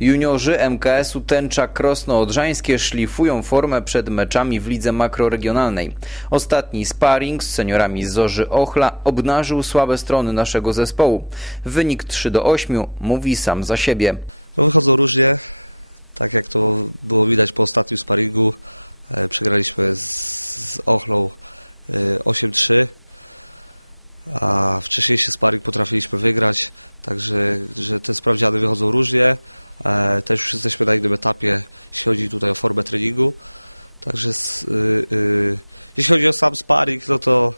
Juniorzy MKS-u Tęcza Krosno-Odrzańskie szlifują formę przed meczami w lidze makroregionalnej. Ostatni sparring z seniorami z Zorzy Ochla obnażył słabe strony naszego zespołu. Wynik 3 do 8 mówi sam za siebie. No wychodzą różnie, tak jak to było widać po ostatnim sparingu. E, Przegraliśmy z, Ochlą e, 8-3, a wcześniejszy sparing potrafiliśmy wygrać, także że te sprawdziany wychodzą różnie. E, Też już jesteśmy na innym etapie, jeśli chodzi tutaj o formę treningu. Także y, y, jeśli chodzi o sam sparing, no to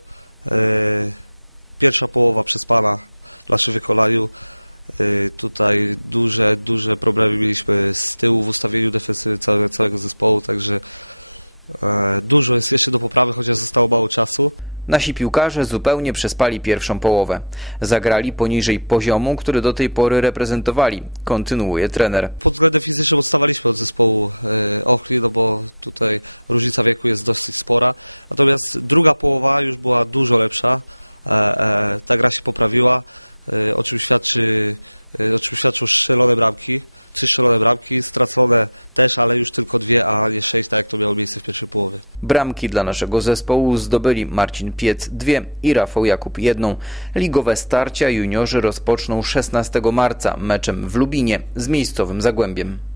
e, pierwsza połowa przespana w naszym wykonaniu. Y, Tutaj duże, duże problemy mieliśmy z tyłu w ustawieniu defensywy całego, całego zespołu, także e, dużo jest jeszcze do poprawy, chociaż zostało mało czasu. Nasi piłkarze zupełnie przespali pierwszą połowę. Zagrali poniżej poziomu, który do tej pory reprezentowali, kontynuuje trener. Pod względem fizycznym odstawaliśmy od zespołu e, Ochli, no bo tutaj różnica wieku jest dosyć spora. Natomiast druga połowa już była dużo lepsza. E, e, ta gra się poprawiła, o czym świadczy, e, o czym świadczą strzelone bramki. Trzy strzelone bramki, stracone też, ale już tylko dwie, a nie sześć, tak jak to miało miejsce w pierwszej połowie. Bramki dla naszego zespołu zdobyli Marcin Piec dwie i Rafał Jakub jedną. Ligowe starcia juniorzy rozpoczną 16 marca meczem w Lubinie z miejscowym Zagłębiem.